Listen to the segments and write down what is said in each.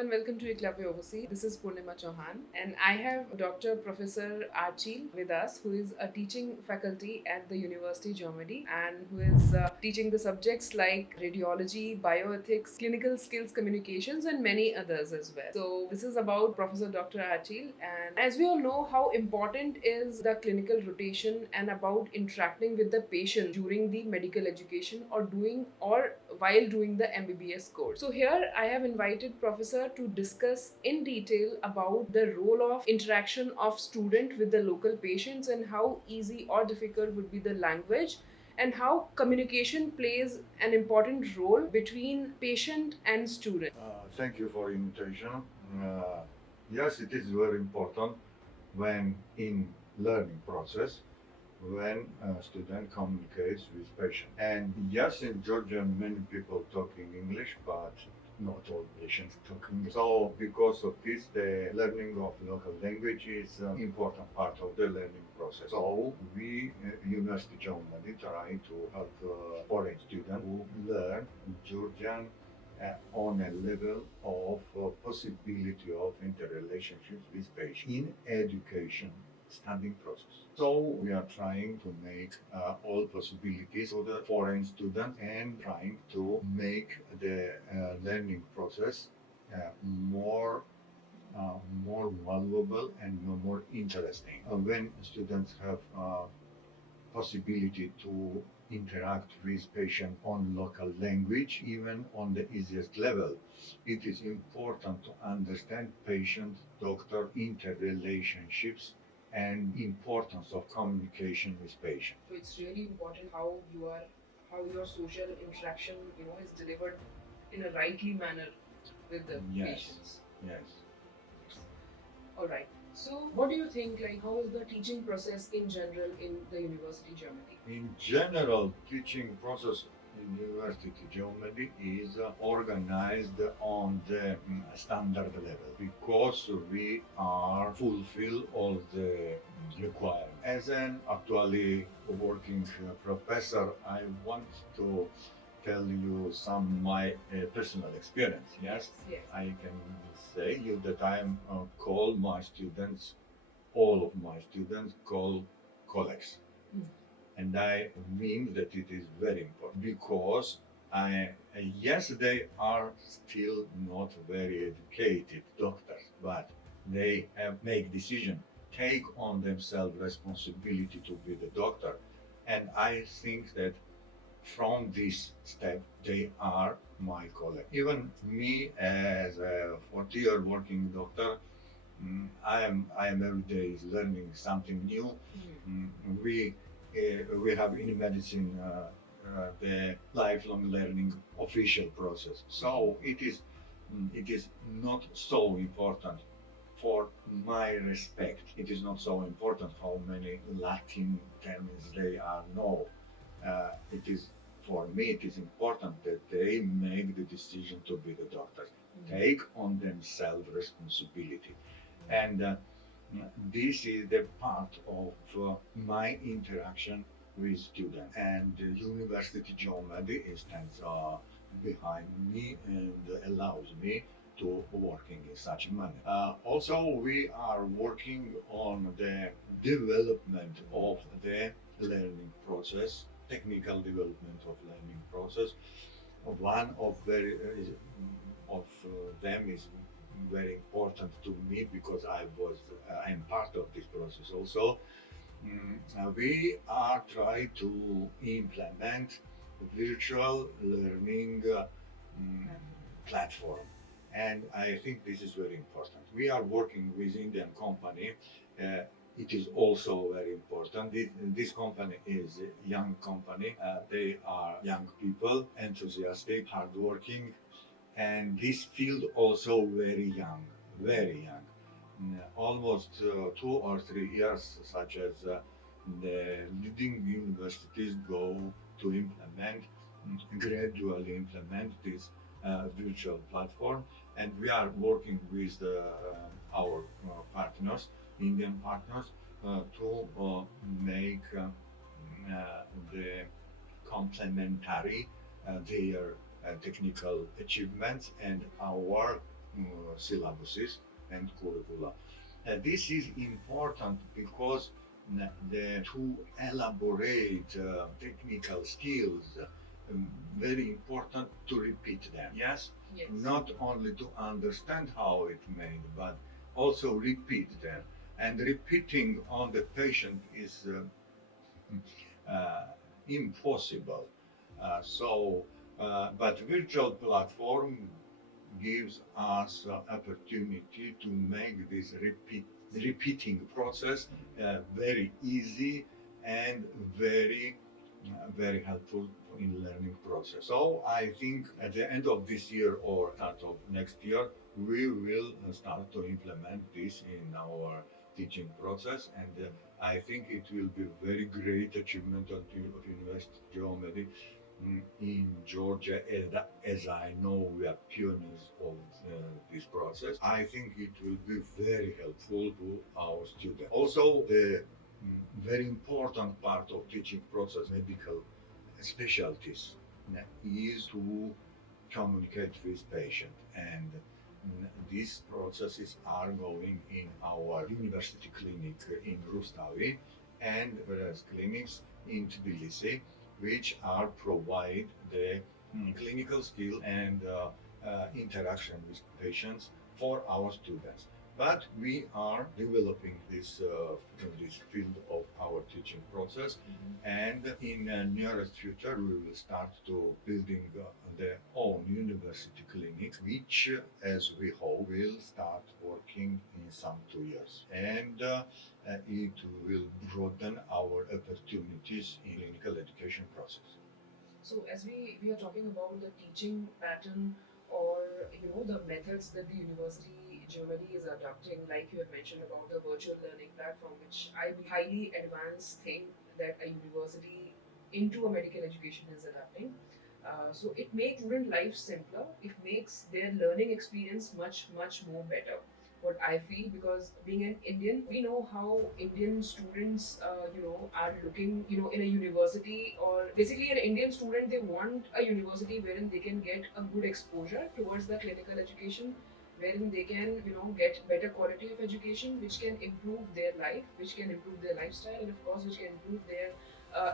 Hello and welcome to Eklavya Overseas. This is Poornima Chauhan and I have Dr. Professor Archil with us, who is a teaching faculty at the University Geomedi and who is teaching the subjects like radiology, bioethics, clinical skills communications and many others as well. So this is about Professor Dr. Archil, and as we all know how important is the clinical rotation and about interacting with the patient during the medical education or while doing the MBBS course. So here I have invited Professor to discuss in detail about the role of interaction of student with the local patients and how easy or difficult would be the language and how communication plays an important role between patient and student. Thank you for invitation. Yes, it is very important when in learning process when a student communicates with patient. And yes, in Georgia, many people talking English, but not all patients talking English. So because of this, the learning of local language is an important part of the learning process. So we, University Geomedi, try to help foreign students who learn Georgian on a level of possibility of interrelationships with patients in education studying process. So we are trying to make all possibilities for the foreign student and trying to make the learning process more more valuable and more interesting. When students have possibility to interact with patient on local language, even on the easiest level. It is important to understand patient-doctor interrelationships and importance of communication with patient. So it's really important how your social interaction is delivered in a rightly manner with the patients. Yes. All right. So, what do you think? Like, how is the teaching process in general in the University Germany? In general, teaching process in University Geomedi is organized on the standard level because we are fulfill all the requirements. As an actually working professor, I want to tell you some my personal experience. Yes, I can say you that I am call my students, all of my students call colleagues. And I mean that it is very important because yes, they are still not very educated doctors, but they have make decision, take on themselves responsibility to be the doctor. And I think that from this step, they are my colleague. Even me as a 40-year working doctor, I am every day learning something new. We have in medicine the lifelong learning official process. So it is not so important for my respect. It is not so important how many Latin terms they are know. It is for me. It is important that they make the decision to be the doctors, take on themselves responsibility, and this is the part of my interaction with students. And the University Geomedi stands behind me and allows me to working in such a manner. Also, we are working on the development of the learning process, technical development of learning process. One of them is very important to me because I am part of this process also. We are trying to implement virtual learning platform, and I think this is very important. We are working with Indian company. It is also very important. This company is a young company. They are young people, enthusiastic, hardworking, and this field also very young, very young. Almost 2 or 3 years, such as the leading universities go to implement, gradually implement this virtual platform, and we are working with our partners, Indian partners, to make the complementary their technical achievements and our syllabuses and curricula. This is important because to elaborate technical skills, very important to repeat them. Yes? Yes. Not only to understand how it made, but also repeat them. And repeating on the patient is impossible. But virtual platform gives us opportunity to make this repeating process very easy and very helpful in learning process. So I think at the end of this year or start of next year, we will start to implement this in our teaching process, and I think it will be very great achievement of University of Geomedi in Georgia, as I know we are pioneers of this process. I think it will be very helpful to our students. Also, the very important part of teaching process, medical specialties, is to communicate with patient, and these processes are going in our university clinic in Rustavi and various clinics in Tbilisi, which are provide the clinical skill and interaction with patients for our students. But we are developing this field of our teaching process, and in the nearest future we will start to building the own university clinic, which, as we hope, will start working in some 2 years, and it will broaden our opportunities in clinical education process. So as we are talking about the teaching pattern, or the methods that the university Germany is adopting, like you have mentioned about the virtual learning platform, which I highly advanced thing that a university into a medical education is adapting. So it makes student life simpler. It makes their learning experience much more better. What I feel, because being an Indian, we know how Indian students, are looking, in a university, or basically an Indian student, they want a university wherein they can get a good exposure towards the clinical education, wherein they can, get better quality of education, which can improve their life, which can improve their lifestyle, and of course, which can improve their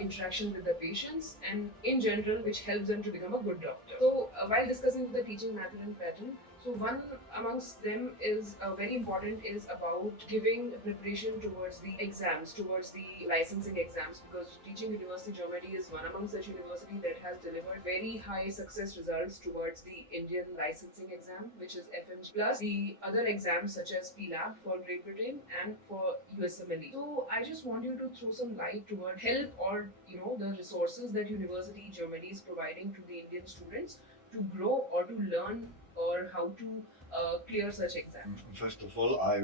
interaction with the patients, and in general, which helps them to become a good doctor. So, while discussing the teaching method and pattern, so one amongst them is very important is about giving preparation towards the exams, towards the licensing exams, because teaching University Germany is one amongst such university that has delivered very high success results towards the Indian licensing exam, which is FMG, plus the other exams such as PLAB for Great Britain and for USMLE. So I just want you to throw some light toward help, or the resources that University Germany is providing to the Indian students to grow or to learn, or how to clear such exams. First of all, I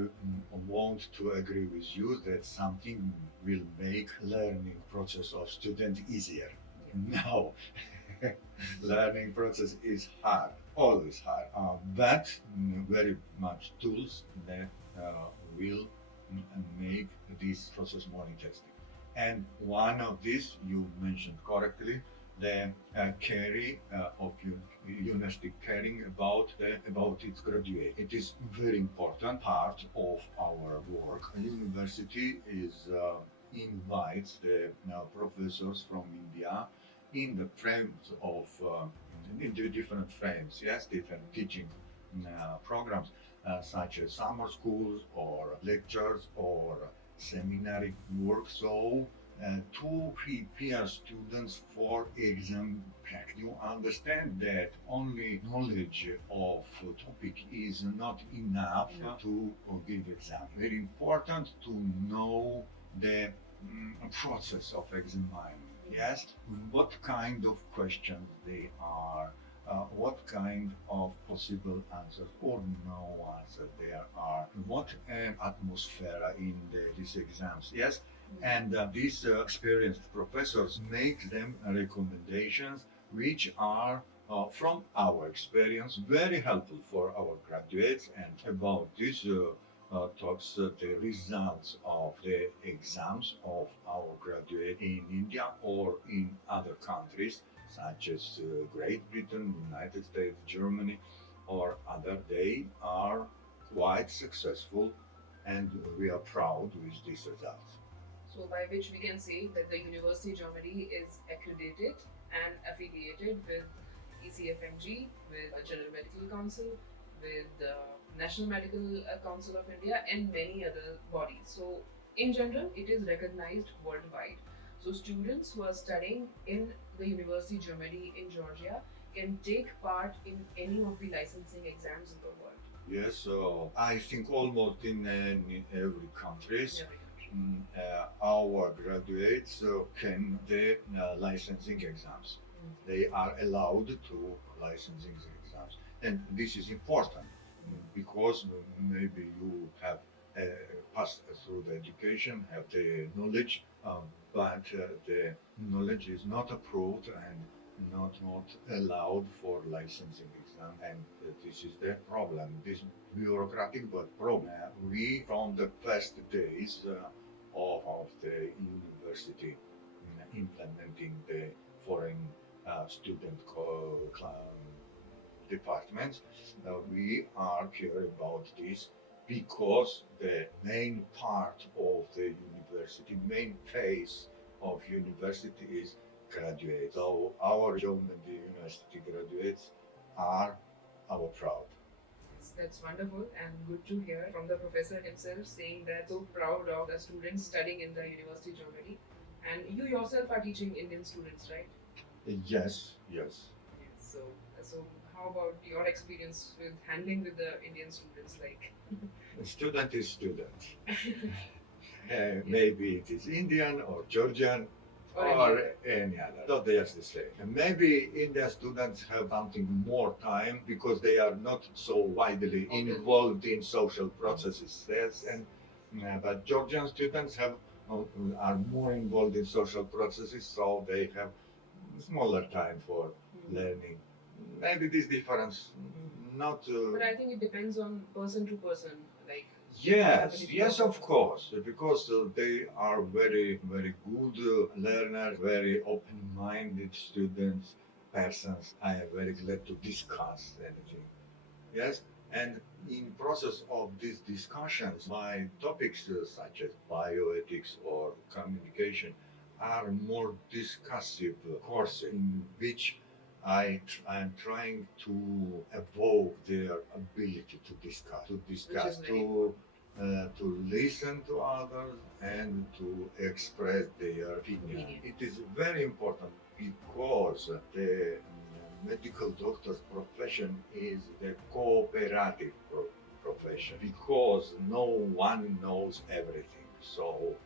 want to agree with you that something will make learning process of student easier. No, learning process is hard, always hard, but very much tools that will make this process more interesting. And one of these you mentioned correctly, the carry of university caring about its graduate. It is very important part of our work. A university invites the professors from India in the frames of in the different frames, yes, different teaching programs, such as summer schools or lectures or seminary work. So to prepare students for exam practice. You understand that only knowledge of topic is not enough to give exam. Very important to know the process of examining. Yes, what kind of questions they are, what kind of possible answers or no answer there are, what atmosphere in these exams. Yes, and these experienced professors make them recommendations which are from our experience very helpful for our graduates. And about this talks the results of the exams of our graduate in India or in other countries such as Great Britain, United States, Germany, or other, they are quite successful, and we are proud with these results. So by which we can say that the University Geomedi is accredited and affiliated with ECFMG, with the General Medical Council, with the National Medical Council of India, and many other bodies. So in general, it is recognized worldwide. So students who are studying in the University Geomedi in Georgia can take part in any of the licensing exams in the world. Yes, so I think almost in every country, In every country. our graduates can the licensing exams. They are allowed to licensing exams, and this is important because maybe you have passed through the education, have the knowledge, but the knowledge is not approved and not allowed for licensing exam, and this is the problem. This bureaucratic but problem. We from the first days of the university implementing the foreign student departments, we are care about this because the main part of the university, main phase of university is graduates. So our Geomedi University graduates are our proud. Yes, that's wonderful and good to hear from the professor himself saying that so proud of the students studying in the University Geomedi. And you yourself are teaching Indian students, right? Yes, yes. Yes. So how about your experience with handling with the Indian students? Like, Student is student. Maybe it is Indian or Georgian or any other. Not they are the same. And maybe Indian students have something more time because they are not so widely involved in social processes. Yes, and but Georgian students are more involved in social processes, so they have smaller time for learning. Maybe this difference, not. But I think it depends on person to person. Like. Yes, of course, because they are very, very good learners, very open-minded students, persons. I am very glad to discuss anything. Yes, and in process of these discussions, my topics such as bioethics or communication are more discussive courses in which I am trying to evolve their ability to discuss, to listen to others and to express their opinion. It is very important because the medical doctor's profession is the cooperative profession because no one knows everything. So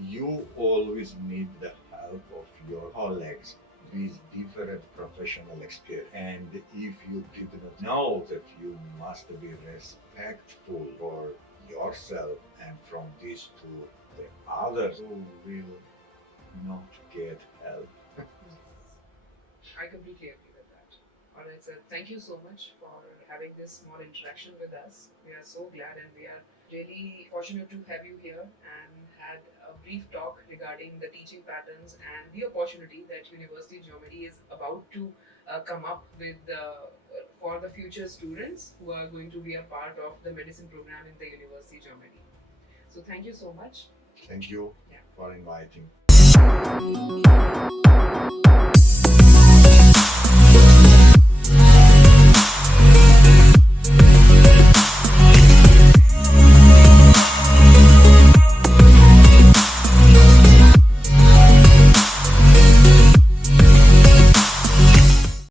you always need the help of your colleagues with different professional experience. And if you did not know that you must be respectful for yourself and from this to the others who will not get help. I completely agree with that. Alright, sir. Thank you so much for having this small interaction with us. We are so glad and we are really fortunate to have you here and had a brief talk regarding the teaching patterns and the opportunity that University Geomedi is about to come up with for the future students who are going to be a part of the medicine program in the University Geomedi. So thank you so much. Thank you for inviting.